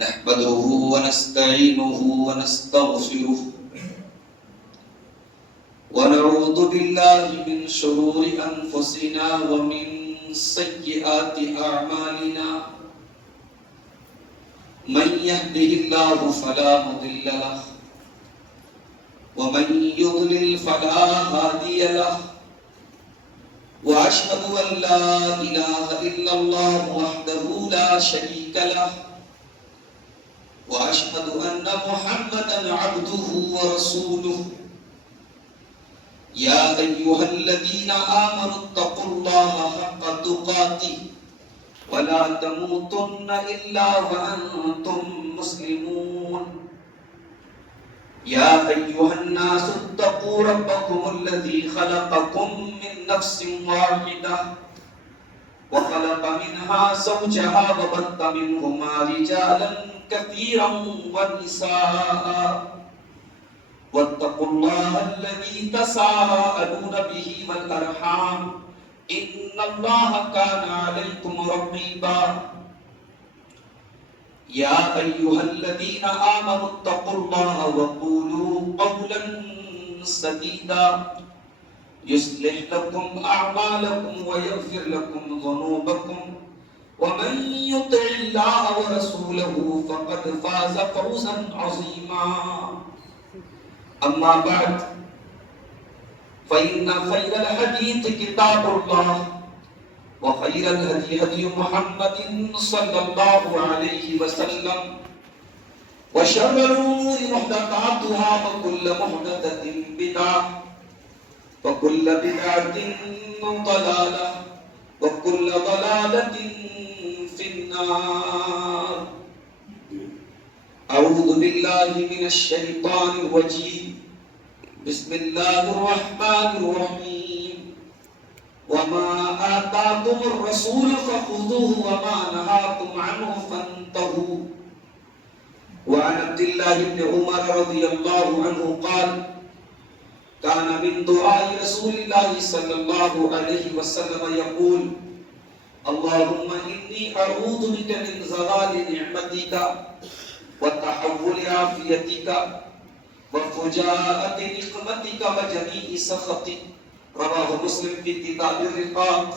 نحمده ونستعينه ونستغفره ونعوذ بالله من شرور أنفسنا ومن سيئات أعمالنا من يهده الله فلا مضل له ومن يضلل فلا هادي له وأشهد أن لا إله إلا الله وحده لا شريك له وأشهد أن محمدا عبده ورسوله يا أيها الذين آمنوا اتقوا الله حق تقاته ولا تموتن إلا وأنتم مسلمون يا أيها الناس اتقوا ربكم الذي خلقكم من نفس واحدة وخلق منها زوجها وبث منهما رجالا كثيرا ونساء واتقوا الله الذي تساءلون به والأرحام إن الله كان عليكم رقيبا يا أيها الذين آمنوا اتقوا الله وقولوا قولا سديدا يصلح لكم أعمالكم ويغفر لكم ذنوبكم ومن يطع الله ورسوله فقد فاز فوزا عظيما أما بعد فإن خير الحديث كتاب الله وخير الهدي هدي محمد صلى الله عليه وسلم وشر الأمور محدثاتها وكل محدثة بدعة وكل بدعة ضلالة وكل ضلالة في النار. أعوذ بالله من الشيطان الرجيم. بسم الله الرحمن الرحيم. وما آتاكم الرسول فخذوه وما نهاكم عنه فانتهوا. وعن عبد الله بن عمر رضي الله عنه قال: كان من دعاء رسول الله صلى الله عليه وسلم يقول: اللهم إني أعوذ بك من زوال نعمتك وتحول عافيتك وفجاءة نقمتك وجميع سخطك. رواہ مسلم في کتاب الرقاق.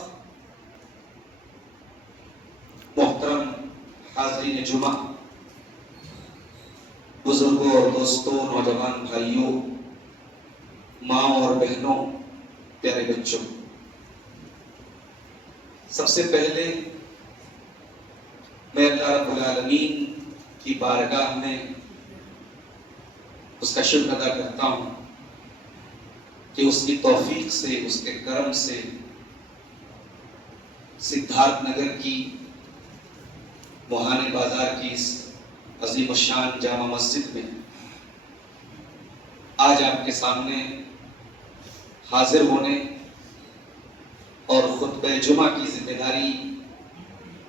محترم حاضرین جمعہ، بزرگوں اور دوستوں، نوجوان بھائیوں، ماں اور بہنوں، پیارے بچوں، سب سے پہلے میں اللہ رب العالمین کی بارگاہ میں اس کا شکر ادا کرتا ہوں کہ اس کی توفیق سے، اس کے کرم سے سدھارتھ نگر کی موہانے بازار کی اس عظیم الشان جامع مسجد میں آج آپ کے سامنے حاضر ہونے اور خطبہ جمعہ کی ذمہ داری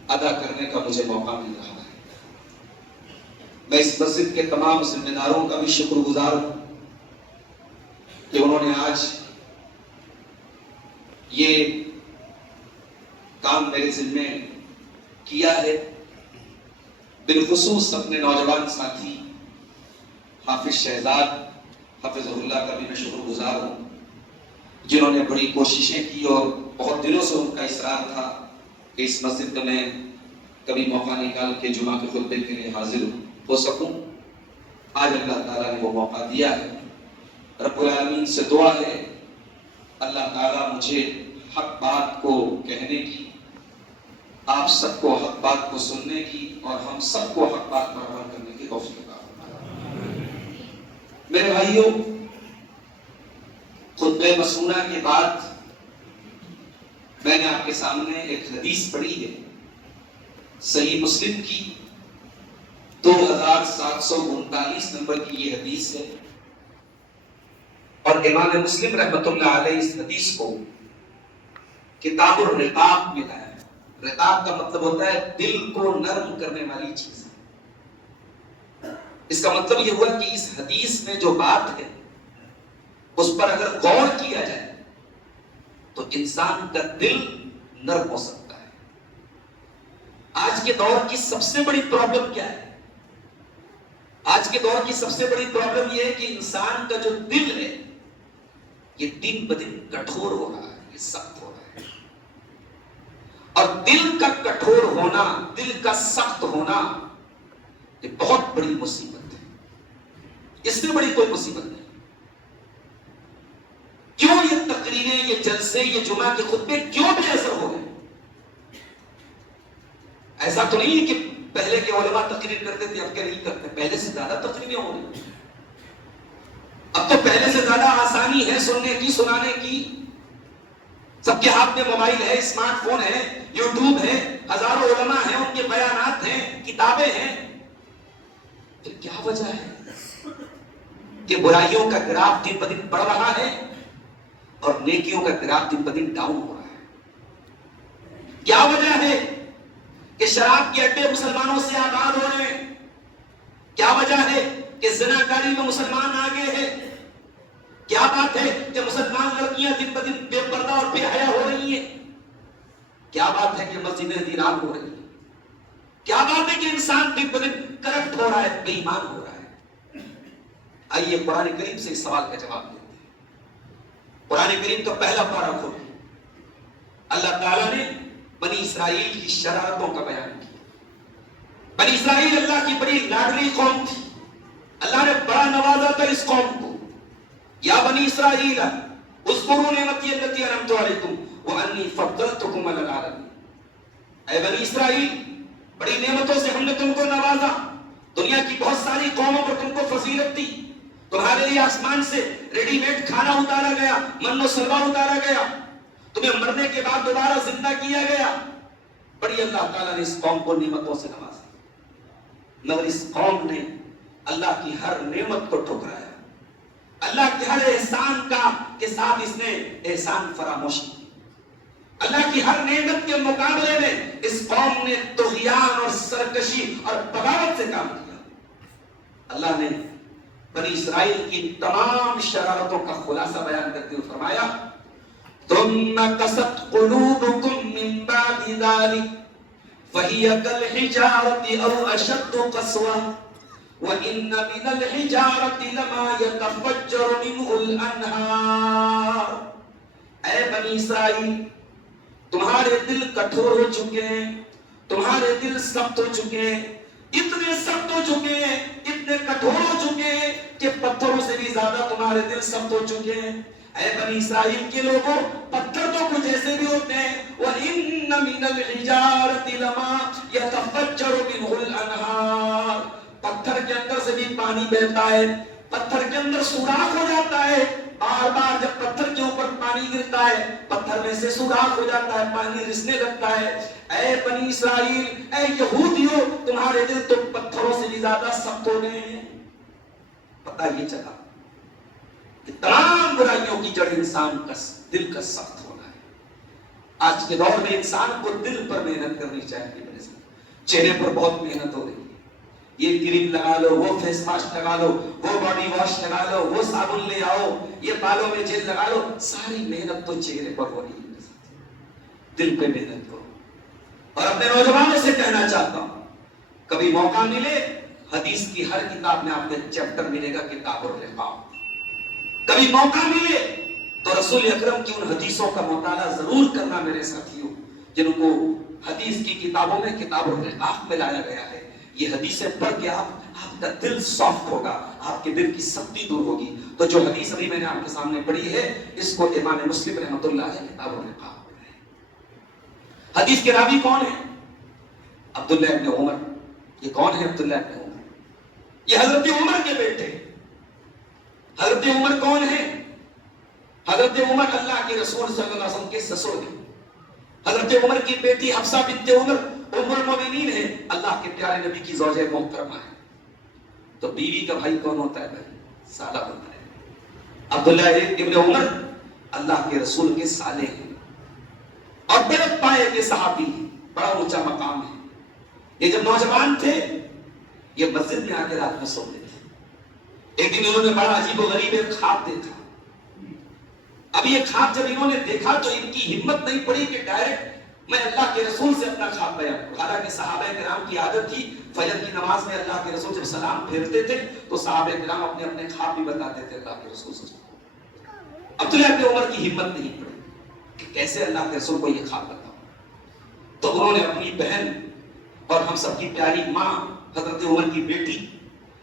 ادا کرنے کا مجھے موقع مل رہا ہے۔ میں اس مسجد کے تمام ذمہ داروں کا بھی شکر گزار ہوں کہ انہوں نے آج یہ کام میرے ذمہ کیا ہے۔ بالخصوص اپنے نوجوان ساتھی حافظ شہزاد حافظ اللہ کا بھی میں شکر گزار ہوں، جنہوں نے بڑی کوششیں کی اور بہت دنوں سے ان کا اصرار تھا کہ اس مسجد میں کبھی موقع نکال کے جمعہ کے خطبے کے لیے حاضر ہو سکوں۔ آج اللہ تعالیٰ نے وہ موقع دیا ہے۔ رب العالمین سے دعا ہے اللہ تعالیٰ مجھے حق بات کو کہنے کی، آپ سب کو حق بات کو سننے کی اور ہم سب کو حق بات پر عمل کرنے کی توفیق عطا فرمائے۔ میرے بھائیوں، خطبہ مسنونہ کے بعد میں نے آپ کے سامنے ایک حدیث پڑھی ہے، صحیح مسلم کی 2739 نمبر کی یہ حدیث ہے، اور امام مسلم رحمۃ اللہ علیہ اس حدیث کو کتاب الرقاق میں لایا ہے۔ رقاق کا مطلب ہوتا ہے دل کو نرم کرنے والی چیز۔ اس کا مطلب یہ ہوا کہ اس حدیث میں جو بات ہے اس پر اگر غور کیا جائے تو انسان کا دل نرم ہو سکتا ہے۔ آج کے دور کی سب سے بڑی پرابلم کیا ہے؟ کے دور کی سب سے بڑی پرابلم یہ ہے کہ انسان کا جو دل ہے یہ دن بدن کٹھور ہو رہا ہے، یہ سخت ہو رہا ہے. اور دل کا کٹھور ہونا، دل کا سخت ہونا یہ بہت بڑی مصیبت ہے. اس سے بڑی کوئی مصیبت نہیں. کیوں یہ تقریریں، یہ جلسے، یہ جمعہ کے خطبے کیوں بے اثر ہو گئے؟ ایسا تو نہیں کہ پہلے کے علماء تقریر کرتے تھے اب کیا نہیں کرتے، پہلے سے زیادہ تقریریں ہو رہی. اب تو پہلے سے زیادہ آسانی ہے سننے کی، سنانے کی. سب کے ہاتھ میں موبائل ہے، اسمارٹ فون ہے، یوٹیوب ہے، ہزاروں علماء ہیں، ان کے بیانات ہیں، کتابیں ہیں. پھر کیا وجہ ہے کہ برائیوں کا گراف دن بدن بڑھ رہا ہے اور نیکیوں کا گراف دن بدن ڈاؤن ہو رہا ہے؟ کیا وجہ ہے کہ شراب کے اڈے مسلمانوں سے آباد ہو رہے ہیں؟ کیا وجہ ہے کہ زناکاری میں مسلمان آگے ہیں؟ کیا بات ہے کہ مسلمان لڑکیاں دن بدن بے پردہ اور بے حیا ہو رہی ہیں؟ کیا بات ہے کہ مسجدیں ویران ہو رہی ہیں؟ کیا بات ہے کہ انسان دن بدن کرپٹ ہو رہا ہے، بے ایمان ہو رہا ہے؟ آئیے قرآن کریم سے اس سوال کا جواب دیتے ہیں. قرآن کریم کا پہلا پارہ کھولیں. اللہ تعالیٰ نے بنی اسرائیل کی شرارتوں کا بیان کیا. بنی اسرائیل اللہ کی بڑی لاڈلی قوم تھی. اللہ نے بڑا نوازا تھا اس قوم کو. یا بنی اسرائیل اذکروا نعمتی التی انعمت علیکم وانی فضلتکم علی العالمین. اے بنی اسرائیل، بڑی نعمتوں سے ہم نے تم کو نوازا. دنیا کی بہت ساری قوموں پر تم کو فضیلت دی. تمہارے لیے آسمان سے ریڈی میڈ کھانا اتارا گیا، من و سلوہ اتارا گیا، تمہیں مرنے کے بعد دوبارہ زندہ کیا گیا. بڑی اللہ تعالیٰ نے اس قوم کو نعمتوں سے نوازا. مگر اس قوم نے اللہ کی ہر نعمت کو ٹھکرایا. اللہ کے ہر احسان کا کے ساتھ اس نے احسان فراموشی کی. اللہ کی ہر نعمت کے مقابلے میں اس قوم نے طغیان اور سرکشی اور بغاوت سے کام کیا. اللہ نے بنی اسرائیل کی تمام شرارتوں کا خلاصہ بیان کرتے ہوئے فرمایا ثم قست قلوبكم من بعد ذلك فهي كالحجارة أو أشد قسوة وَإِنَّ مِنَ الْحِجَارَةِ لَمَا يَتَفَجَّرُ مِنْهُ الْأَنْهَارُ. اے بنی اسرائیل، تمہارے دل کٹھور ہو چکے ہیں، تمہارے دل سخت ہو چکے ہیں، اتنے سخت ہو چکے ہیں، اتنے کٹھور ہو چکے ہیں کہ پتھروں سے بھی زیادہ تمہارے دل سخت ہو چکے ہیں. اے بنی اسرائیل کے لوگوں، پتھر تو کچھ ایسے بھی ہوتے ہیں وَإِنَّ مِنَ الْحِجَارَةِ لَمَا يَتَفَجَّرُ مِنْهُ الْأَنْهَارُ. پتھر کے اندر سے بھی پانی بہتا ہے، پتھر کے اندر سوراخ ہو جاتا ہے. بار بار جب پتھر کے اوپر پانی گرتا ہے پتھر میں سے سوراخ ہو جاتا ہے، پانی رسنے لگتا ہے. اے بنی اسرائیل، اے یہودیوں، تمہارے دل تو پتھروں سے بھی زیادہ سخت ہو گئے ہیں. پتہ یہ چلا کہ تمام برائیوں کی جڑ انسان کا دل کا سخت ہونا ہے. آج کے دور میں انسان کو دل پر محنت کرنی چاہیے. چہرے پر بہت محنت ہو رہی ہے، یہ کریم لگا لو، وہ فیس واش لگا لو، وہ باڈی واش لگا لو، وہ صابن لے آؤ، یہ بالوں میں جیل لگا لو. ساری محنت تو چہرے پر ہو رہی ہے، دل پہ محنت کرو. اور اپنے نوجوانوں سے کہنا چاہتا ہوں، کبھی موقع ملے حدیث کی ہر کتاب میں آپ کو چیپٹر ملے گا کتاب الرقاق. کبھی موقع ملے تو رسول اکرم کی ان حدیثوں کا مطالعہ ضرور کرنا میرے ساتھیوں، جن کو حدیث کی کتابوں میں کتاب الرقاق میں لایا گیا ہے. یہ حدیثیں پڑھ کے آپ کا دل سافٹ ہوگا، آپ کے دل کی سختی دور ہوگی. تو جو حدیث ابھی میں نے آپ کے سامنے پڑھی ہے اس کو امام مسلم رحمۃ اللہ علیہ کتاب الرقاق میں ہے. حدیث کے راوی کون ہیں؟ عبداللہ ابن عمر. یہ کون ہے عبداللہ ابن عمر؟ یہ حضرت عمر کے بیٹے. حضرت عمر کون ہے؟ حضرت عمر اللہ کے رسول صلی اللہ علیہ وسلم کے سسر ہیں. حضرت عمر کی بیٹی حفصہ بنت عمر ام المؤمنین ہے، اللہ کے پیارے نبی کی زوجہ محترمہ ہے. تو بیوی کا بھائی کون ہوتا ہے؟ بھائی سالہ ہوتا ہے. عبداللہ ابن عمر اللہ کے رسول کے سالے ہیں اور بڑے پائے کے صحابی ہیں، بڑا اونچا مقام ہے. یہ جب نوجوان تھے یہ مسجد میں آ کے رات میں سوتے تھے. ایک دن انہوں نے بڑا عجیب و غریب ایک خواب دیکھا. اب یہ خواب جب انہوں نے دیکھا تو ان کی ہمت نہیں پڑی کہ ڈائریکٹ میں اللہ کے رسول سے اپنا خواب بیان کروں. حالانکہ صحابہ کرام کی عادت تھی فجر کی نماز میں اللہ کے رسول جب سلام پھیرتے تھے تو صحابہ کرام اپنے اپنے خواب بھی بتاتے تھے اللہ کے رسول سے. عبداللہ ابن عمر کی ہمت نہیں پڑی کہ کیسے اللہ کے رسول کو یہ خواب بتاؤں. تو انہوں نے اپنی بہن اور ہم سب کی پیاری ماں حضرت عمر کی بیٹی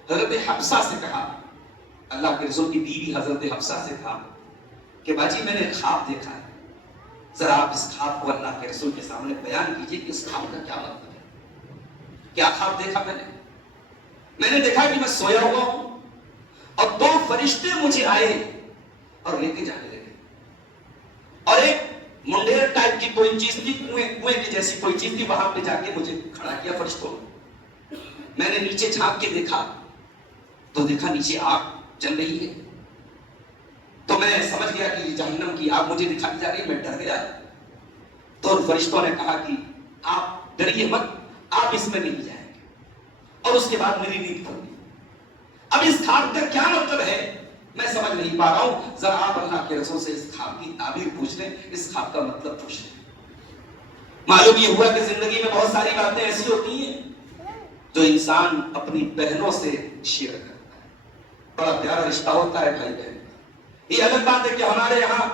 حضرت حفصہ سے کہا, اللہ کے رسول کی بیوی حضرت حفصہ سے کہا کہ باجی میں نے ایک خواب دیکھا ہے, ذرا آپ اس خواب کو اللہ کے رسول کے سامنے بیان کیجئے کہ اس خواب کا کیا مطلب ہے. کیا خواب دیکھا میں نے دیکھا کہ میں سویا ہوا ہوں اور 2 فرشتے مجھے آئے اور لے کے جانے لگے, اور ایک منڈیر ٹائپ کی کوئی چیز تھی, کنویں کی جیسی کوئی چیز تھی, وہاں پہ جا کے مجھے کھڑا کیا فرشتوں نے. میں نے نیچے جھانک کے دیکھا تو دیکھا نیچے آگ جل رہی ہے. تو میں سمجھ گیا کہ جہنم کی آگ مجھے دکھائی جا رہی ہے. میں ڈر گیا. تو ان فرشتوں نے کہا کہ آپ ڈریے مت, آپ اس میں نہیں جائیں گے. اور اس کے بعد میری نیند کھل گئی. اب اس خواب کا کیا مطلب ہے میں سمجھ نہیں پا رہا ہوں. ذرا آپ اللہ کے رسول سے اس خواب کی تعبیر پوچھ لیں, اس خواب کا مطلب پوچھ لیں. معلوم یہ ہوا کہ زندگی میں بہت ساری باتیں ایسی ہوتی ہیں جو انسان اپنی بہنوں سے شیئر کرتا ہے. بڑا پیارا رشتہ ہوتا ہے بھائی بہن. یہ الگ بات ہے کہ ہمارے یہاں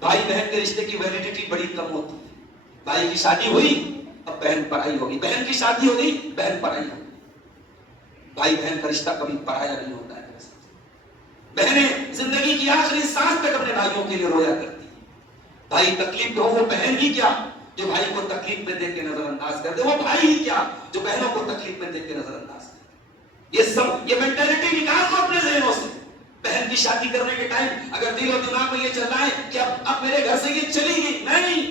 بھائی بہن کے رشتے کی ویلیڈیٹی بڑی کم ہوتی ہے. بھائی کی شادی ہوئی اب بہن پرائی ہوگی, بہن کی شادی ہو گئی بہن پرائی ہوگی. بھائی بہن کا رشتہ کبھی پرایا نہیں ہوتا ہے. بہنیں زندگی کی آخری سانس تک اپنے بھائیوں کے لیے رویا کرتی ہیں. بھائی تکلیف میں ہو وہ بہن ہی کیا جو بھائی کو تکلیف میں دیکھ کے نظر انداز کر دے, وہ بھائی ہی کیا جو بہنوں کو تکلیف میں دیکھ کے نظر انداز کر دے. یہ مینٹالٹی نکال دو اپنے ذہنوں سے. بہن کی شادی کرنے کے ٹائم اگر دل و دماغ میں یہ چل رہا ہے کہ اب میرے گھر سے یہ چلی گئی, نہیں,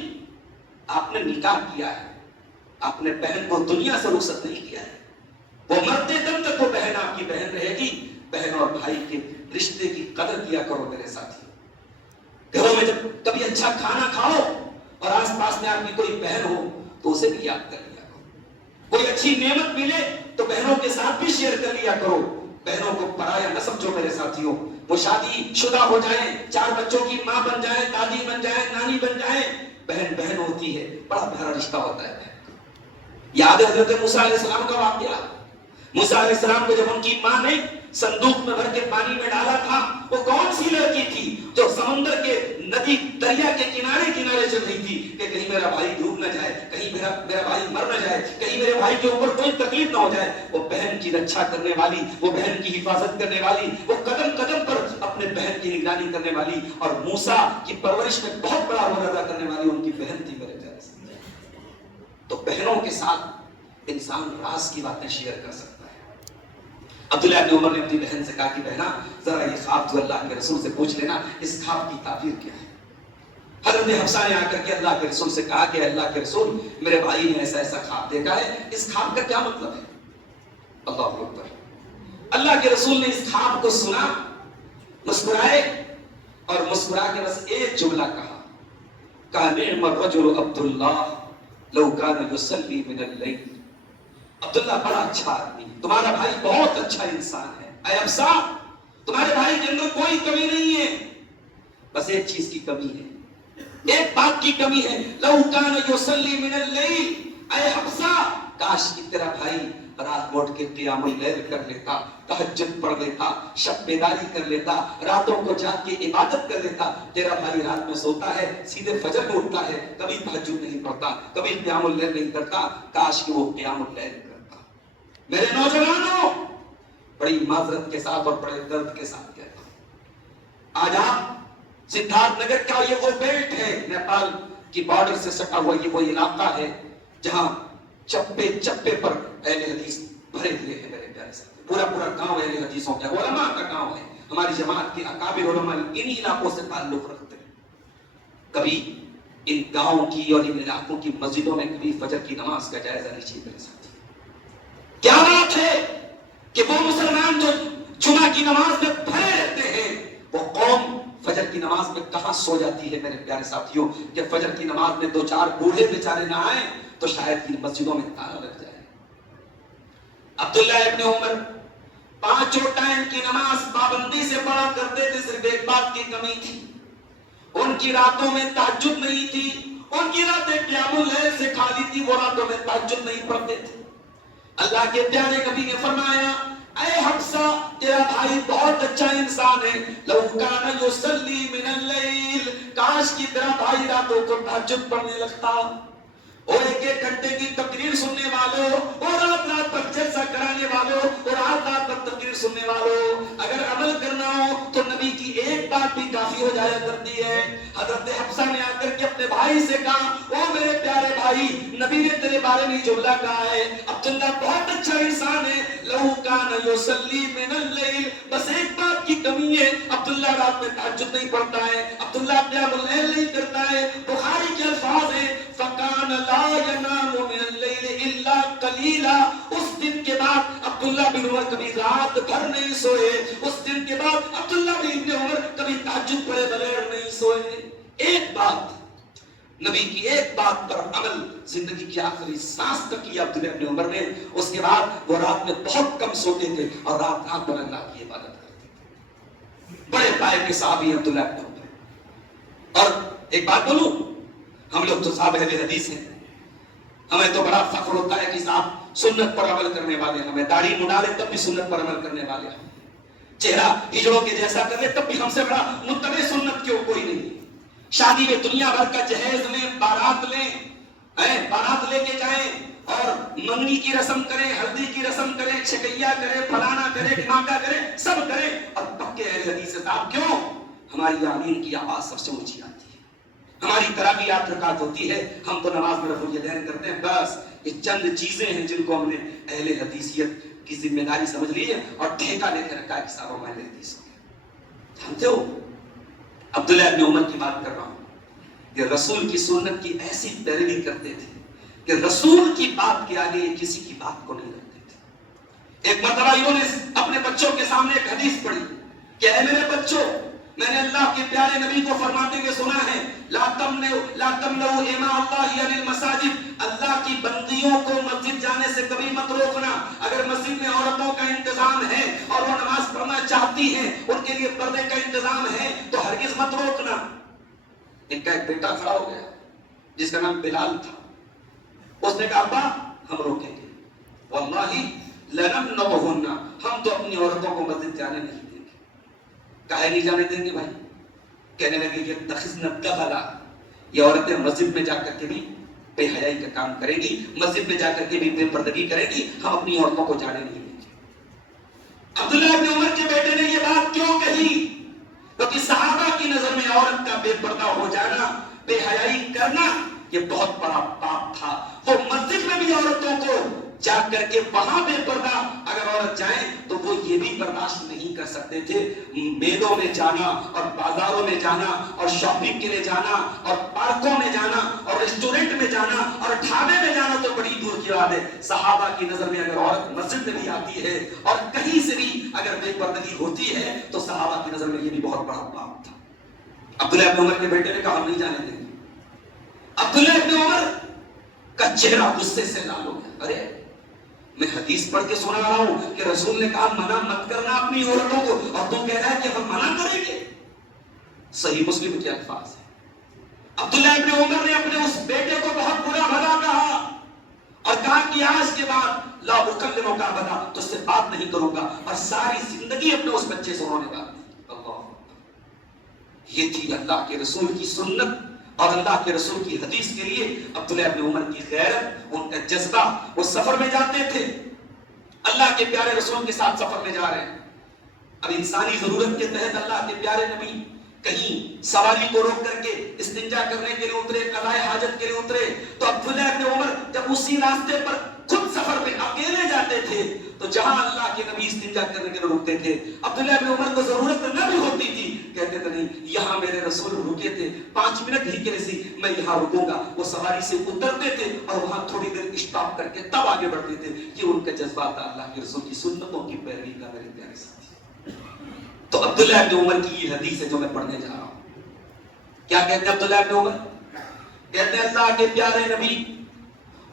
آپ نے نکاح کیا ہے, آپ نے بہن کو دنیا سے رخصت نہیں کیا ہے. وہ مرتے دم تک وہ بہن آپ کی بہن رہے گی. بہن اور بھائی کے رشتے کی قدر کیا کرو میرے ساتھی. گھروں میں جب کبھی اچھا کھانا کھاؤ اور آس پاس میں آپ کی کوئی بہن ہو تو اسے بھی یاد کر لیا کرو. کوئی اچھی نعمت ملے تو بہنوں کے ساتھ بھی شیئر کر لیا کرو. بہنوں کو پرایا نہ سمجھو میرے ساتھیوں. وہ شادی شدہ ہو جائیں, 4 بچوں کی ماں بن جائیں, دادی بن جائیں, نانی بن جائیں, بہن بہن ہوتی ہے. بڑا پیارا رشتہ ہوتا ہے. یاد ہے حضرت موسیٰ علیہ السلام کا واقعہ. موسیٰ علیہ السلام کو جب ان کی ماں نے صندوق میں بھر کے پانی میں ڈالا تھا, وہ کون سی لڑکی تھی جو سمندر کے ندی دریا کے کنارے کنارے چل رہی تھی کہ کہیں میرا بھائی ڈوب نہ جائے, کہیں میرا بھائی مر نہ جائے, کہیں میرے بھائی کے اوپر کوئی تکلیف نہ ہو جائے. وہ بہن کی رکشا کرنے والی, وہ بہن کی حفاظت کرنے والی, وہ قدم قدم پر اپنے بہن کی نگرانی کرنے والی, اور موسیٰ کی پرورش میں بہت بڑا رول ادا کرنے والی ان کی بہن تھی میرے پیارے ساتھی. تو بہنوں کے ساتھ انسان راز کی باتیں شیئر کر سکتا ہے. عبداللہ ابن عمر نے اپنی بہن سے کہا کہ بہنا ذرا یہ خواب جو اللہ کے رسول سے پوچھ لینا, اس خواب کی تعبیر کیا ہے. حضرت حفصہ نے آ کر کے اللہ کے رسول سے کہا کہ اللہ کے رسول میرے بھائی نے ایسا ایسا خواب دیکھا ہے, اس خواب کا کیا مطلب ہے. اللہ اکبر. اللہ کے رسول نے اس خواب کو سنا, مسکرائے اور مسکرا کے بس ایک جملہ کہا نعم الرجل عبداللہ لو کان یصلی من اللیل. عبداللہ بڑا اچھا آدمی, تمہارا بھائی بہت اچھا انسان ہے. اے حفصہ تمہارے بھائی کے اندر کوئی کمی نہیں ہے, بس ایک چیز کی کمی ہے, ایک بات کی کمی ہے. لو کان یصلی من اللیل, اے حفصہ کاش کہ تیرا بھائی رات موٹ کے قیام اللیل کر لیتا, تہجد پڑھ لیتا, شب بیداری کر لیتا, راتوں کو جاگ کے عبادت کر لیتا. تیرا بھائی رات میں سوتا ہے, سیدھے فجر میں اٹھتا ہے, کبھی تہجد نہیں پڑھتا, کبھی قیام اللیل نہیں کرتا. کاش کہ وہ قیام اللیل کرتا. میرے نوجوانوں بڑی معذرت کے ساتھ اور بڑے درد کے ساتھ کہتا ہوں, آج آپ سدھارتھ نگر کا یہ وہ بیلٹ ہے, نیپال کی بارڈر سے سٹا ہوا یہ وہ علاقہ ہے جہاں چپے چپے پر اہل حدیث بھرے ہوئے ہیں میرے پیارے ساتھی. پورا گاؤں اہل حدیثوں کا, علماء کا گاؤں ہے. ہماری جماعت کے اکابر علماء انہی علاقوں سے تعلق رکھتے ہیں. کبھی ان گاؤں کی اور ان علاقوں کی مسجدوں میں کبھی فجر کی نماز کا جائزہ لیجیے میرے ساتھی. کیا بات ہے کہ وہ مسلمان جو جمعہ کی نماز میں بھرے رہتے ہیں, وہ قوم فجر کی نماز میں کہاں سو جاتی ہے میرے پیارے ساتھیوں. کہ فجر کی نماز میں 2-4 بوڑھے بیچارے نہ آئیں تو شاید ان مسجدوں میں تالا لگ جائے. عبداللہ ابن عمر 5 ٹائم کی نماز پابندی سے پڑھا کرتے تھے. صرف ایک بات کی کمی تھی, ان کی راتوں میں تہجد نہیں تھی, ان کی راتیں قیام اللیل سے خالی تھی، وہ راتوں میں تہجد نہیں پڑھتے تھے۔ اللہ کے پیارے نبی نے فرمایا اے حفصہ تیرا بھائی بہت اچھا انسان ہے، لو کان یصلی من اللیل، کاش کی تیرا بھائی راتوں کو تہجد پڑھنے لگتا۔ اور ایک ایک گھنٹے کی تقریر سننے والوں، اور رات رات تک جلسہ کرانے والوں، اور رات رات تک تقریر سننے والوں، اگر عمل کرنا ہو تو نبی کی ایک بات بھی کافی ہو جایا کرتی ہے۔ حضرت حفصہ نے آ کر کے اپنے بھائی سے کہا او میرے پیارے بھائی، نبی نے تیرے بارے میں جملہ کہا ہے عبداللہ بہت اچھا انسان ہے، لو کان یصلی من اللیل، بس ایک بات کی کمی ہے، عبداللہ رات میں تہجد نہیں پڑھتا ہے، عبداللہ قیام اللیل نہیں کرتا ہے۔ بخاری کے الفاظ ہیں فکان لا ینام من اللیل الا قلیلا، اس دن کے بعد عبداللہ بن عمر کبھی رات بھر نہیں سوئے، اس دن کے بعد عبداللہ بن عمر کبھی تہجد پڑھے بغیر نہیں سوئے۔ ایک بات، نبی کی ایک بات پر عمل زندگی کی آخری سانس تک کیا عبداللہ بن عمر نے، اس کے بعد وہ رات میں بہت کم سوتے تھے اور رات رات بھر اللہ کی عبادت کرتے تھے۔ بڑے پائے کے صحابی عبداللہ بن عمر۔ اور ایک بات بولوں، ہم لوگ تو صاحب اہل حدیث ہیں، ہمیں تو بڑا فخر ہوتا ہے کہ صاحب سنت پر عمل کرنے والے، ہمیں داڑھی منڈا لے تب بھی سنت پر عمل کرنے والے، چہرہ ہجڑوں کے جیسا کر لے تب بھی ہم سے بڑا متبع سنت کیوں کوئی نہیں۔ شادی میں دنیا بھر کا جہیز لیں، بارات لیں، بارات لے کے جائیں اور منگنی کی رسم کریں، ہلدی کی رسم کریں، چھکیا کریں، فلانا کریں، ڈھماکہ کریں، سب کریں، اور پکے اہل حدیث صاحب کیوں؟ ہماری آمین کی آواز سب سے اونچی آتی ہے، ہماری تراویحات رکعت ہوتی ہے، ہم تو نماز میں رفع الیدین کرتے ہیں۔ بس یہ چند چیزیں ہیں جن کو ہم نے اہل حدیثیت کی ذمہ داری سمجھ لی ہے اور ٹھیکہ لے کے رکھا ہے کہ صاحب ہم اہل حدیث ہیں۔ جانتے ہو عبداللہ ابن عمر کی بات کر رہا ہوں کہ رسول کی سنت کی ایسی پیروی کرتے تھے کہ رسول کی بات کے آگے یہ کسی کی بات کو نہیں رکھتے تھے۔ ایک مرتبہ انہوں نے اپنے بچوں کے سامنے ایک حدیث پڑھی کہ اے میرے بچوں، میں نے اللہ کے پیارے نبی کو فرماتے ہوئے سنا ہے لا تمنعوا اماء اللہ عن المساجد، اللہ کی بندیوں کو مسجد جانے سے کبھی مت روکنا۔ اگر مسجد میں عورتوں کا انتظام ہے اور وہ نماز پڑھنا چاہتی ہیں، ان کے لیے پردے کا انتظام ہے تو ہرگز مت روکنا۔ ان کا ایک بیٹا کھڑا ہو گیا جس کا نام بلال تھا، اس نے کہا ابا ہم روکیں گے، واللہ لنمنعہن، ہم تو اپنی عورتوں کو مسجد جانے نہیں دیں گے۔ کاہے نہیں جانے دیں گے بھائی؟ کہنے لگے یہ تخذن الدغلا، یہ عورتیں مسجد میں جا کر کے بھی بے حیائی کا کام کرے گی، مسجد میں جا کر کے بھی بے پردگی کرے گی، ہم اپنی عورتوں کو جانے نہیں دیں گے۔ عبداللہ ابن عمر کے بیٹے نے یہ بات کیوں کہی؟ کیونکہ صحابہ کی نظر میں عورت کا بے پردہ ہو جانا، بے حیائی کرنا یہ بہت بڑا پاپ تھا۔ وہ مسجد میں بھی عورتوں کو جا کر کے وہاں بے پردہ اگر عورت جائیں تو وہ یہ بھی برداشت نہیں کر سکتے تھے۔ میلوں میں جانا اور بازاروں میں جانا اور شاپنگ کے لیے جانا اور پارکوں میں جانا اور ریسٹورنٹ میں جانا اور ڈھابے میں جانا تو بڑی دور کی بات ہے۔ صحابہ کی نظر میں اگر عورت مسجد میں بھی آتی ہے اور کہیں سے بھی اگر بے پردگی ہوتی ہے تو صحابہ کی نظر میں یہ بھی بہت بڑا پاپ تھا۔ عبداللہ ابن عمر کے بیٹے نے کہا ہم نہیں جانے دیں گے۔ عبداللہ ابن عمر کا چہرہ غصے سے لال ہو گیا، ارے میں حدیث پڑھ کے سنا رہا ہوں کہ رسول نے کہا منع مت کرنا اپنی عورتوں کو، اور تو کہہ رہا ہے کہ ہم منع کریں گے۔ صحیح مسلم کے الفاظ ہیں۔ عبداللہ ابن عمر نے اپنے اس بیٹے کو بہت برا بھلا کہا اور کہا کہ آج کے بعد لا اکلمک ابدا، تو اس سے بات نہیں کروں گا، اور ساری زندگی اپنے اس بچے سے رونے لگا۔ یہ تھی اللہ کے رسول کی سنت اور اللہ کے رسول کی حدیث کے لیے عبداللہ ابن عمر کی غیرت، ان کا جذبہ۔ وہ سفر میں جاتے تھے، اللہ کے پیارے رسول کے ساتھ سفر میں جا رہے ہیں، اب انسانی ضرورت کے تحت اللہ کے پیارے نبی کہیں سواری کو روک کر کے استنجا کرنے کے لیے اترے، قضائے حاجت کے لیے اترے، تو عبداللہ ابن عمر جب اسی راستے پر خود سفر میں اکیلے جاتے تھے تو جہاں اللہ کے نبی استنجا کرنے کے لیے رکتے تھے، عبداللہ ابن عمر کو ضرورت نہ بھی ہوتی تھی، کہتے تھے نہیں یہاں میرے رسول رکے تھے 5 منٹ ہی کے لیے میں یہاں رکوں گا۔ وہ سواری سے اترتے تھے اور وہاں تھوڑی دیر اسٹاپ کر کے تب آگے بڑھتے تھے۔ یہ ان کا جذبہ تھا اللہ کے رسول کی سنتوں کی پیروی کا، میرے پیارے ساتھی۔ تو عبداللہ ابن عمر کی یہ حدیث ہے جو میں پڑھنے جا رہا ہوں۔ کیا کہتے ہیں عبداللہ ابن عمر؟ کہتے ہیں اللہ کے پیارے نبی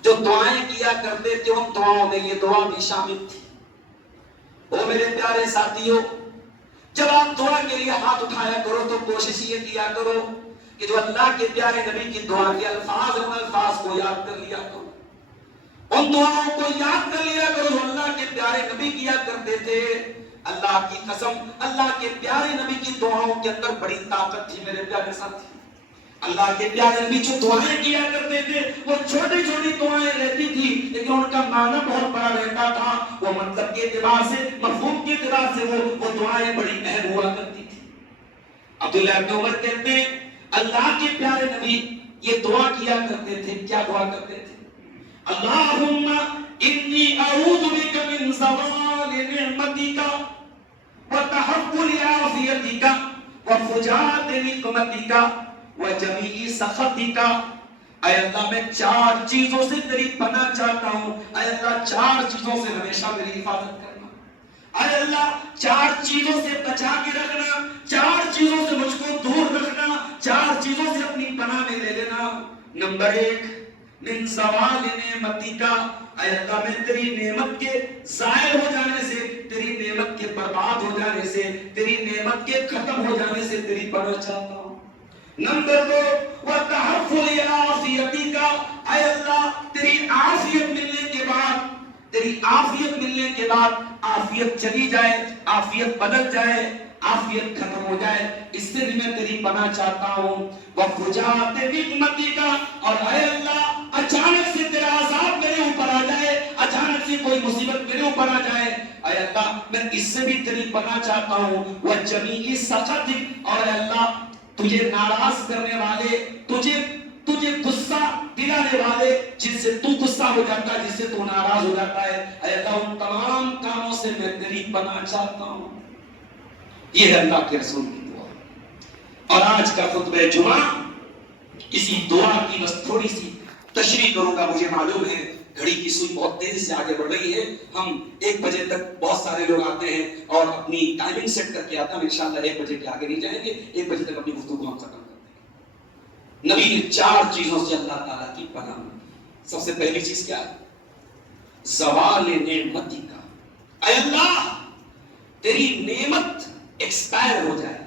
جو دعائیں کیا کرتے تھے ان دعاؤں میں یہ دعا بھی شامل تھی۔ او میرے پیارے ساتھیوں، جب آپ دعا کے لیے ہاتھ اٹھایا کرو تو کوشش یہ کیا کرو کہ جو اللہ کے پیارے نبی کی دعا کے الفاظ ہیں ان الفاظ کو یاد کر لیا کرو، ان دعاؤں کو یاد کر لیا کرو جو اللہ کے پیارے نبی کیا کرتے تھے۔ اللہ کی قسم، اللہ کے پیارے نبی کی دعاؤں کے اندر بڑی طاقت تھی میرے پیارے ساتھی۔ اللہ کے پیارے نبی جو دعائیں کیا کرتے تھے وہ چھوٹی چھوٹی دعائیں رہتی تھی لیکن ان کا معنی بہت بڑا رہتا تھا۔ وہ مطلب کے اعتبار سے، مفہوم کے اعتبار سے وہ دعائیں بڑی اہم ہوا کرتی تھی۔ عبداللہ بن عمر کہتے ہیں اللہ کے پیارے نبی یہ دعا کیا کرتے تھے، کیا دعا کرتے تھے؟ اللہم انی اعوذ بک من زوال نعمتک وتحول عافیتک وفجاءت نقمتک وجمیع سخطک۔ اے اللہ میں 4 چیزوں سے تیری پناہ چاہتا ہوں، اے اللہ 4 چیزوں سے ہمیشہ میری حفاظت کرنا، اے اللہ 4 چیزوں سے بچا کے رکھنا، 4 چیزوں سے مجھ کو دور رکھنا، 4 چیزوں سے اپنی پناہ میں لے لینا۔ نمبر 1 من زوال نعمتک، اے اللہ میں تیری نعمت کے زائل ہو جانے سے، تیری نعمت کے برباد ہو جانے سے، تیری نعمت کے ختم ہو جانے سے تیری پناہ چاہتا ہوں۔ نمبر 2 وتحفظ عافیتک، اے اللہ تیری عافیت ملنے کے بعد، تیری عافیت ملنے کے بعد عافیت چلی جائے، عافیت بدل جائے، عافیت ختم ہو جائے، اس سے بھی میں تیری پناہ چاہتا ہوں۔ وفجاءت نقمتک، اور اے اللہ اچانک سے تیرا عذاب میرے اوپر آ جائے، اچانک سے کوئی مصیبت میرے اوپر آ جائے، اے اللہ میں اس سے بھی تیری پناہ چاہتا ہوں۔ وجمیع سخطک، اور اے اللہ تجھے ناراض کرنے والے، تجھے غصہ دلانے والے، جن سے تو غصہ ہو جاتا ہے، جس سے تو ناراض ہو جاتا ہے، اے اللہ ان تمام کاموں سے میں تیری پناہ چاہتا ہوں۔ یہ ہے اللہ کے رسول کی دعا۔ اور آج کا خطبہ جمعہ اسی دعا کی بس تھوڑی سی تشریح کروں گا۔ مجھے معلوم ہے گھڑی کی سوئی بہت تیزی سے آگے بڑھ رہی ہے، ہم 1 بجے تک بہت سارے لوگ آتے ہیں اور اپنی ٹائمنگ سیٹ کر کے آتے ہیں، انشاءاللہ 1 بجے کے آگے نہیں جائیں گے، 1 بجے تک اپنی گفتگو ہم ختم کرتے ہیں۔ نبی نے 4 چیزوں سے اللہ تعالیٰ کی پناہ مانگی۔ سب سے پہلی چیز کیا ہے؟ زوال نعمتی کا، اے اللہ تیری نعمت ایکسپائر ہو جائے،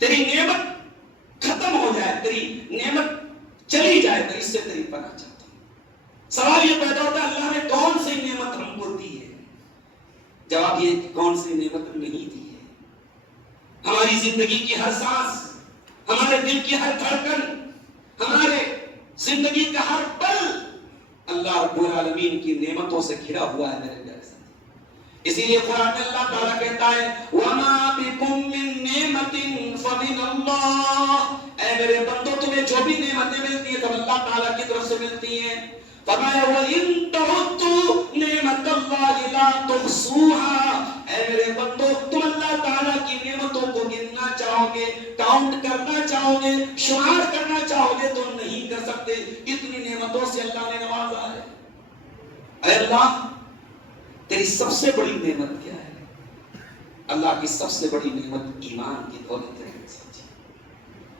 تیری نعمت ختم ہو جائے، تیری نعمت چلی جائے، تو اس سے تیری پناہ چاہتا ہوں۔ سوال یہ پیدا ہوتا ہے اللہ نے کون سی نعمت ہم کو دی ہے؟ جواب یہ کہ کون سی نعمت نہیں دی ہے۔ ہماری زندگی کی ہر سانس، ہمارے دل کی ہر دھڑکن، ہمارے زندگی کا ہر پل اللہ رب العالمین کی نعمتوں سے گھرا ہوا ہے میرے پیارے ساتھ۔ اسی لیے قرآن میں اللہ تعالیٰ کہتا ہے وَمَا بِكُم مِّن نِّعْمَةٍ فَمِنَ اللَّهِ، اے میرے بندو تمہیں جو بھی نعمتیں ملتی ہیں تو اللہ تعالیٰ کی طرف سے ملتی ہیں۔ فرمایا وَإِن تَعُدُّوا نِعْمَتَ اللَّهِ لَا تُحْصُوهَا، اے میرے بندو تم اللہ تعالیٰ کی نعمتوں کو گننا چاہو گے، کاؤنٹ کرنا چاہو گے، شمار کرنا چاہو گے تو نہیں کر سکتے، اتنی نعمتوں سے اللہ نے نوازا ہے۔ اے اللہ تیری سب سے بڑی نعمت کیا ہے؟ اللہ کی سب سے بڑی نعمت ایمان کی دولت ہے۔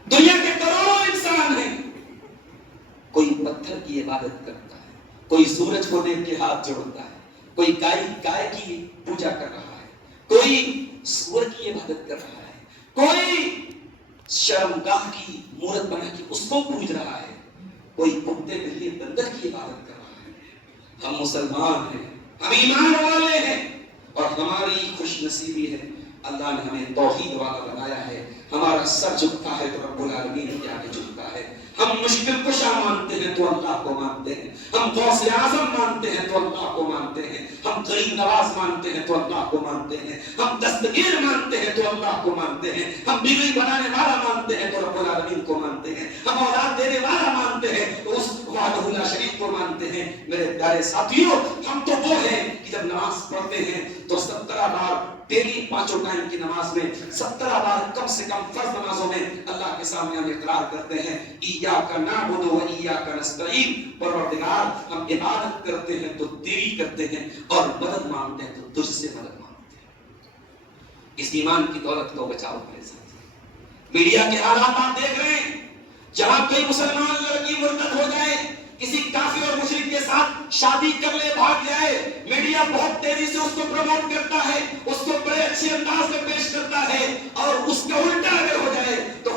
دنیا کے کروڑوں انسان ہیں، کوئی پتھر کی عبادت کرتا ہے، کوئی سورج کو دیکھ کے ہاتھ جوڑتا ہے، کوئی گائے کی پوجا کر رہا ہے، کوئی سور کی عبادت کر رہا ہے، کوئی شرمگاہ کی مورت بنا کے اس کو پوج رہا ہے، کوئی کتے بلی بندر کی عبادت کر رہا ہے۔ ہم مسلمان ہیں، ہم ایمان والے ہیں، اور ہماری خوش نصیبی ہے اللہ نے ہمیں توحید والا بنایا ہے۔ ہمارا سر جھکتا ہے تو رب العالمین کے آگے جھکتا ہے۔ ہم مشکل کشا مانتے ہیں تو اللہ کو مانتے ہیں، ہم غوث اعظم مانتے ہیں تو اللہ کو مانتے ہیں، ہم غریب نواز مانتے ہیں تو اللہ کو مانتے ہیں، ہم دستگیر مانتے ہیں تو اللہ کو مانتے ہیں، ہم بگڑی بنانے والا مانتے ہیں تو رب العالمین کو مانتے ہیں، ہم اولاد دینے والا مانتے ہیں تو اس وحدہ لا شریک کو مانتے ہیں۔ میرے پیارے ساتھیوں ہم تو وہ ہیں کہ جب نماز پڑھتے ہیں تو 17 بار ڈیلی 5 ٹائم کی نماز میں 17 بار کم سے کم فرض نمازوں میں اللہ کے سامنے ہم اقرار کرتے ہیں ایاک نعبد و ایاک نستعین، پروردگار ہم عبادت کرتے ہیں تو تیری کرتے ہیں اور مدد مانگتے ہیں تو تجھ سے مدد مانگتے ہیں۔ اس ایمان کی دولت کو بچاؤ میرے ساتھ۔ میڈیا کے حالات آپ دیکھ رہے ہیں، جہاں کوئی مسلمان لڑکی مرتد ہو جائے، کسی کافر اور مشرک کے ساتھ شادی کر لے، بھاگ جائے، میڈیا بہت تیزی سے اس کو پروموٹ کرتا ہے، اس کو بڑے اچھے انداز میں پیش کرتا ہے، اور اس کا الٹا اگر ہو جائے تو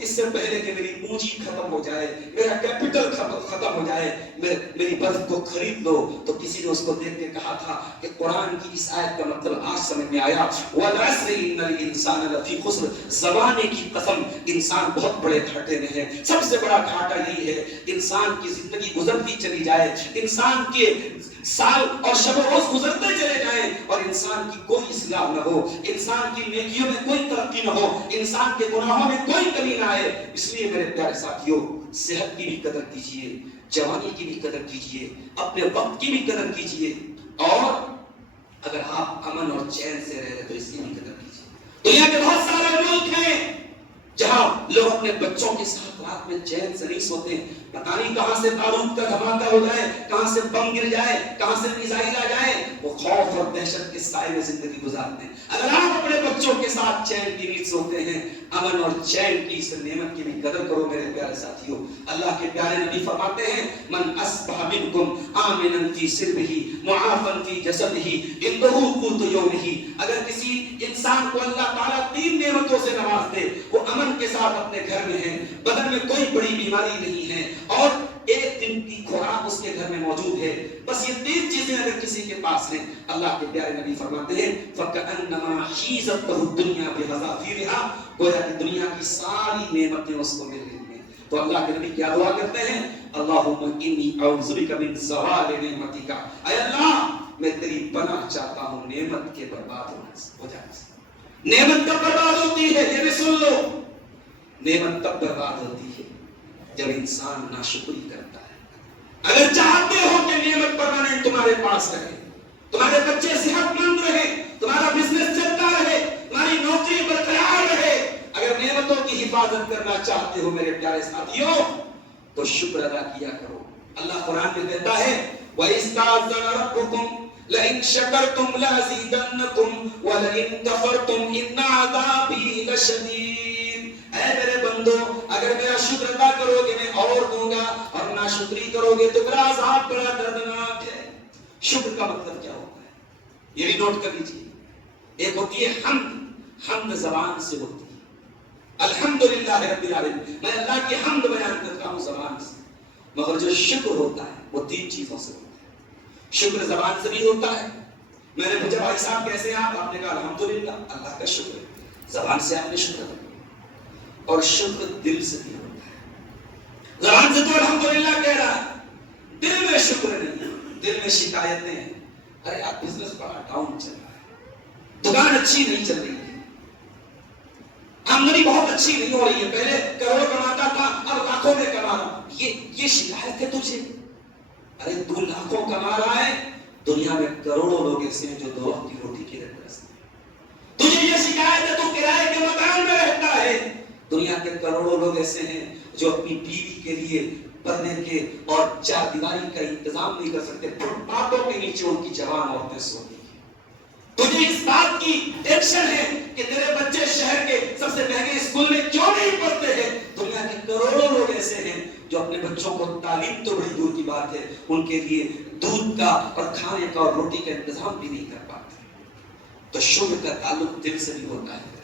اس سے پہلے کہ میری پونجی ختم ہو جائے، میرا کیپٹل ختم ہو جائے، میری برف کو خرید لو. تو کسی نے اس کو دیکھ کے کہا تھا کہ قرآن کی اس آیت کا مطلب آج سمجھ میں آیا. وَالْعَصْرِ إِنَّ الْإِنسَانَ لَفِي خُسْرٍ، زمانے کی قسم انسان بہت بڑے گھاٹے میں ہے. سب سے بڑا گھاٹا یہی ہے انسان کی زندگی گزرتی چلی جائے، انسان کے سال اور شب و روز گزرتے چلے جائیں اور انسان کی کوئی اصلاح نہ ہو، انسان کی نیکیوں میں کوئی ترقی نہ ہو، انسان کے گناہوں میں کوئی کمی نہ آئے. اس لیے میرے پیارے ساتھیوں، صحت کی بھی قدر کیجئے، جوانی کی بھی قدر کیجئے، اپنے وقت کی بھی قدر کیجئے، اور اگر آپ امن اور چین سے رہے تو اس کی بھی قدر کیجئے. دنیا کے بہت سارے ملک ہیں جہاں لوگ اپنے بچوں کے ساتھ رات میں چین سے نہیں سوتے. پتہ نہیں کہاں سے بارود کا دھماکہ ہو جائے، کہاں سے بم گر جائے، کہاں سے میزائل آ جائے، وہ خوف اور دہشت کے سائے میں زندگی گزارتے ہیں. اگر آپ اپنے بچوں کے ساتھ چین کی نیند سوتے ہیں، امن اور چین کی اس نعمت کی بھی قدر کرو میرے پیارے ساتھیوں. اللہ کے پیارے نبی فرماتے ہیں من اصبح منکم آمنا فی سربہ معافا فی جسدہ عنده قوت یومہ. اگر کسی انسان کو اللہ تعالیٰ 3 نعمتوں سے نواز دے، وہ امن کے ساتھ اپنے گھر میں ہے، بدن میں کوئی بڑی بیماری نہیں ہے، اور ایک دن کی خوراک اس کے گھر میں موجود ہے، بس یہ 3 چیزیں اگر کسی کے پاس ہیں، اللہ کے پیارے نبی فرماتے ہیں فَكَأَنَّمَا حِيزَتْ لَهُ الدُّنْيَا بِحَذَافِيرِهَا، گویا کہ دنیا کی ساری نعمتیں اس کو مل رہی ہیں. تو اللہ کے نبی کیا دعا کرتے ہیں؟ اللہم انی اعوذ بک من زوال نعمتک، اے اللہ میں تیری پناہ چاہتا ہوں نعمت کے برباد ہو جانے سے. نعمت کب برباد ہوتی ہے؟ یہ بھی سن لو، نعمت تب برباد ہوتی ہے جب انسان ناشکری کرتا ہے. اگر چاہتے ہو کہ نعمت پرماننٹ تمہارے پاس رہے، تمہارے بچے صحت مند رہے، تمہارا بزنس چلتا رہے، تمہاری نوکری برقرار رہے، اگر نعمتوں کی حفاظت کرنا چاہتے ہو میرے پیارے ساتھیوں تو شکر ادا کیا کرو. اللہ قرآن میں کہتا ہے وَإِذْ تَعَذَّنَ رَبُّكُمْ لَئِن شَكَرْتُمْ لَأَزِيدَنَّكُمْ وَلَئِن كَفَرْتُمْ إِنَّ عَذَابِي لَشَدِيدٌ. اے میرے بندو، اگر میرا شکر ادا کرو گے میں اور دوں گا، اور ناشکری کرو گے تو میرا عذاب بڑا دردناک ہے. شکر کا مطلب کیا ہوتا ہے یہ بھی نوٹ کر لیجیے. ایک ہوتی ہے حمد، حمد زبان سے ہوتی ہے، الحمدللہ رب العالمین، میں اللہ کی حمد بیان کرتا ہوں زبان سے. مگر جو شکر ہوتا ہے وہ 3 چیزوں سے ہوتا ہے. شکر زبان سے بھی ہوتا ہے، میں نے پوچھا بھائی صاحب کیسے آپ نے کہا الحمدللہ، اللہ کا شکر ہے، زبان سے آپ نے شکر کیا. اور شکر دل سے بھی ہوتا ہے. زبان سے تو الحمدللہ کہہ رہا ہے، دل میں شکر نہیں، دل میں شکایتیں ہیں. ارے آپ بزنس بڑا ڈاؤن چل رہا ہے، دکان اچھی نہیں چل رہی ہے، آمدنی بہت اچھی نہیں ہو رہی ہے، پہلے کروڑوں کماتا تھا اب لاکھوں میں کما رہا ہوں، یہ شکایت ہے تجھے. ارے تو لاکھوں کما رہا ہے، دنیا میں کروڑوں لوگ ایسے ہیں جو 2 وقت کی روٹی کے لیے ترستے ہیں. تجھے یہ شکایت ہے تو کرائے کے مکان میں رہتا ہے. دنیا کے کروڑوں لوگ ایسے ہیں جو اپنی بیوی کے لیے پردے کے اور 4 دیواری کا انتظام نہیں کر سکتے، فٹ پاتھوں کے نیچے ان کی جوان عورتیں سوتی ہیں. تجھے اس بات کی ٹینشن ہے کہ تیرے بچے شہر کے سب سے مہنگے اسکول میں کیوں نہیں پڑھتے ہیں. دنیا کے کروڑوں لوگ ایسے ہیں جو اپنے بچوں کو تعلیم تو بڑی دور کی بات ہے، ان کے لیے دودھ کا اور کھانے کا اور روٹی کا انتظام بھی نہیں کر پاتے. تو شکر کا تعلق دل سے بھی ہوتا ہے.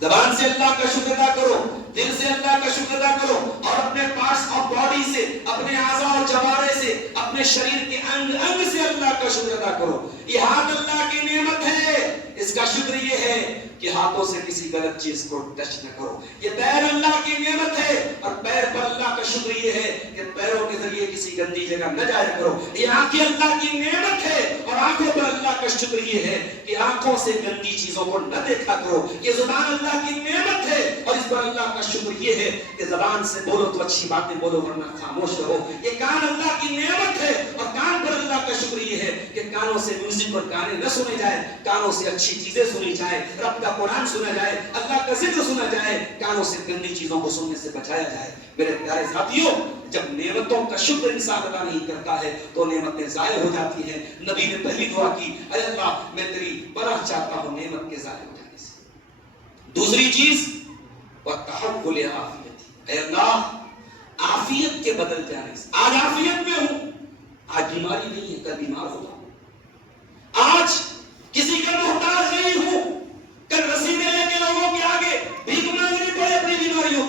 زبان سے اللہ کا شکر ادا کرو، دل سے اللہ کا شکر ادا کرو، اور اپنے پارٹس آف باڈی سے، اپنے اعضاء اور جوارے سے، اپنے شریر کے انگ انگ سے اللہ کا شکر ادا کرو. یہ ہاتھ اللہ کی نعمت ہے، اس کا شکر یہ ہے کہ ہاتھوں سے کسی غلط چیز کو ٹچ نہ کرو. یہ پیر اللہ کی نعمت ہے، اور پیر پر اللہ کا شکر یہ ہے کہ پیروں کے ذریعے کسی گندی جگہ نہ جایا کرو. یہ آنکھیں اللہ کی نعمت ہے، اور آنکھوں پر اللہ کا شکر یہ ہے کہ آنکھوں سے گندی چیزوں کو نہ دیکھا کرو. یہ زبان اللہ کی نعمت ہے، اور اس پر اللہ کا شکر یہ ہے کہ زبان سے بولو تو اچھی باتیں بولو ورنہ خاموش رہو. یہ کان اللہ کی نعمت ہے، اور کان پر اللہ کا شکر یہ ہے کہ کانوں سے میوزک اور گانے نہ سنے جائے، کانوں سے اچھی چیزیں سنی جائے، رب کا قرآن سنا جائے، اللہ کا ذکر سنا جائے، کانوں سے گندی چیزوں کو سننے سے بچایا جائے. میرے پیارے ساتھیوں، جب نعمتوں کا شکر انسان ادا نہیں کرتا ہے تو نعمتیں ضائع ہو جاتی ہیں. نبی نے پہلی دعا کی، اے اللہ میں تیری پناہ چاہتا ہوں نعمت کے ضائع ہو جانے سے. دوسری چیز وَتَحَوُّلِ عَافِيَتِ، اے اللہ عافیت کے بدل جانے سے. آج عافیت میں ہوں، آج بیماری نہیں ہے، کل بیمار ہوگا. آج کسی کا محتاج نہیں ہوں، کل رسیدے لے کے لوگوں کے آگے بھیک مانگنی پڑے اپنی بیماریوں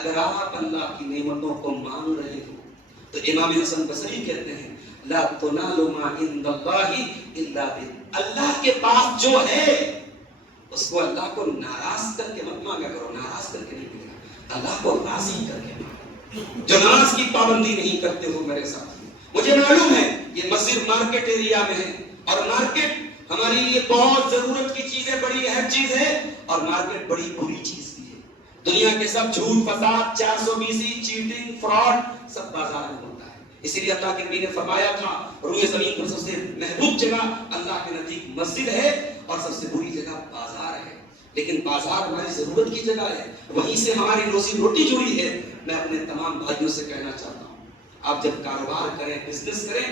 اگر آپ اللہ کی نعمتوں کو مان رہے ہو تو امام حسن بصری کہتے ہیں لا تنالوا ما عند اللہ الا اللہ کے پاس جو ہے اس کو اللہ کو ناراض کر کے مت مانگا کرو، ناراض کر کے نہیں ملے گا، اللہ کو راضی کر کے مانگو۔ جو نماز کی پابندی نہیں کرتے ہو میرے ساتھ، مجھے معلوم ہے یہ مسجد مارکیٹ ایریا میں ہے اور مارکیٹ ہمارے لیے بہت ضرورت کی چیز ہے، بڑی اہم چیز ہے، اور مارکیٹ بڑی بری چیز بھی ہے۔ دنیا کے سب جھوٹ فساد 420 چیٹنگ فراڈ سب بازار میں ہوتا ہے، اسی لیے اللہ کے نبی نے فرمایا تھا روئے زمین پر سب سے محبوب جگہ اللہ کے نزدیک مسجد ہے اور سب سے بری جگہ بازار ہے۔ لیکن بازار ہماری ضرورت کی جگہ ہے، وہیں سے ہماری روزی روٹی جڑی ہے۔ میں اپنے تمام بھائیوں سے کہنا چاہتا ہوں آپ جب کاروبار کریں، بزنس کریں،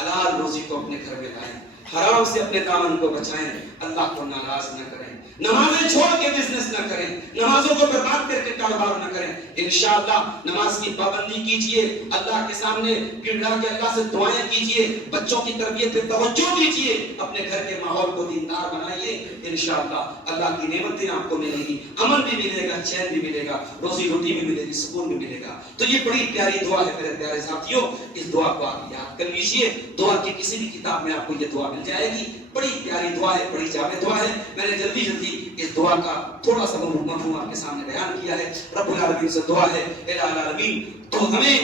حلال روزی کو اپنے گھر میں لائیں، حرام سے اپنے دامن کو بچائیں، اللہ کو ناراض نہ کریں، نمازیں چھوڑ کے بزنس نہ کریں، نمازوں کو برباد کر کے کاروبار نہ کریں۔ انشاءاللہ نماز کی پابندی کیجئے، اللہ کے سامنے گڑ کے اللہ سے دعائیں کیجئے، بچوں کی تربیت پہ توجہ دیجئے، اپنے گھر کے ماحول کو دیندار بنائیے، انشاءاللہ اللہ کی نعمتیں آپ کو ملیں گی، امن بھی ملے گا، چین بھی ملے گا، روزی روٹی بھی ملے گی، سکون بھی ملے گا۔ تو یہ بڑی پیاری دعا ہے میرے پیارے ساتھیوں، اس دعا کو آپ یاد کر لیجئے، دعا کی کسی بھی کتاب میں آپ کو یہ دعا مل جائے گی، بڑی پیاری دعا ہے، بڑی جامع دعا ہے۔ میں نے جلدی اس دعا کا تھوڑا سا مفہوم آپ کے سامنے بیان کیا ہے۔ رب العالمین سے دعا ہے اے العالمین تو ہمیں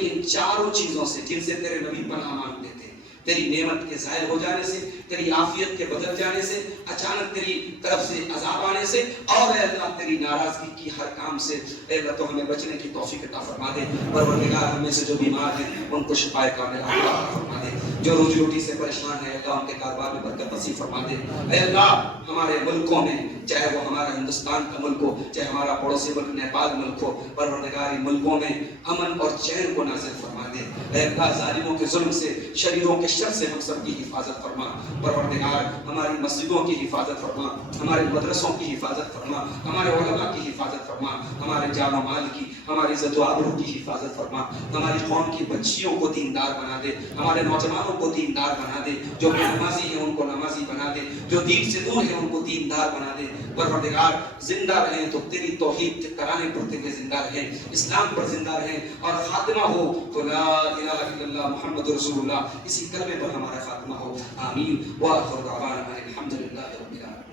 ان چاروں چیزوں سے جن سے تیرے نبی پناہ مانگتے تھے، تیری نعمت کے ظاہر ہو جانے سے، تیری عافیت کے بدل جانے سے، اچانک تیری طرف سے عذاب آنے سے، اور اے اللہ تیری ناراضگی کی ہر کام سے، اے اللہ تو ہمیں بچنے کی توفیق عطا فرما دے۔ پروردگار ہم میں سے جو بیمار ہیں ان کو شفائے کاملہ عطا فرما دے، جو روزی روٹی سے پریشان ہے اللہ ان کے کاروبار میں برکت نصیب فرما دے۔ اے اللہ ہمارے ملکوں میں، چاہے وہ ہمارا ہندوستان کا ملک ہو، چاہے ہمارا پڑوسی ملک نیپال ملک ہو، پروردگار ملکوں میں امن اور چین کو نازل فرما دے۔ اے اللہ ظالموں کے ظلم سے، شریروں کے شر سے ہم سب کی حفاظت فرما۔ پروردگار ہماری مسجدوں کی حفاظت فرما، ہمارے مدرسوں کی حفاظت فرما، ہمارے علماء کی حفاظت فرما، ہمارے جان و مال کی، ہماری عزت و آبرو کی حفاظت فرما، ہماری قوم کی بچیوں کو دیندار بنا دے، ہمارے نوجوانوں کو دیندار بنا دے، جو بے نمازی ہیں ان کو نمازی بنا دے، جو دین سے دور ہیں ان کو دیندار بنا دے۔ پروردگار زندہ رہیں تو تیری توحید کے ترانے پڑھتے ہوئے زندہ رہیں، اسلام پر زندہ رہیں، اور خاتمہ ہو تو لا الہ الا اللہ محمد رسول اللہ اسی کلمے پر ہمارا خاتمہ ہو، آمین۔ وآخر دعوانا الحمدللہ رب العالمین۔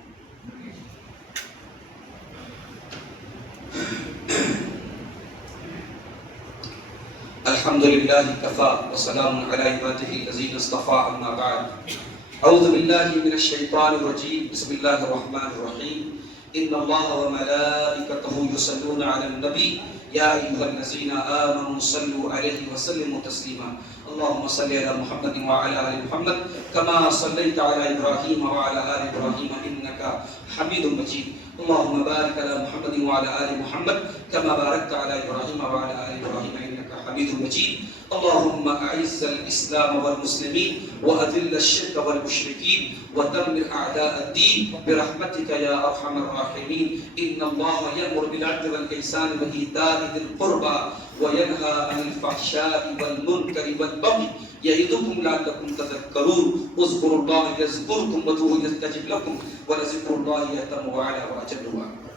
الحمدللہ کفا وسلام علی عبادہ الذین اصطفى، اما بعد، اعوذ باللہ من الشیطان الرجیم، بسم اللہ الرحمن الرحیم۔ ان اللہ وملائکتہ یصلون علی النبی یا ایھا الذین آمنوا صلوا علیہ وسلموا تسلیما۔ اللهم صل على محمد وعلى آل محمد كما صليت على إبراهيم وعلى آل إبراهيم إنك حميد مجيد۔ اللهم بارك على محمد وعلى آل محمد كما باركت على إبراهيم وعلى آل إبراهيم إنك حميد مجيد۔ اللهم أعز الإسلام والمسلمين وأذل الشرك والمشركين ودمر أعداء الدين برحمتك يا أرحم الراحمين۔ إن الله يأمر بالعدل والإحسان وإيتاء ذي القربى وينهى عن الفحشاء والمنكر والبغي يعظكم لعلكم تذكرون۔ اذكروا الله يذكركم وادعوه يستجب لكم ولذكر الله أتم وأعلى وأجل وأكبر۔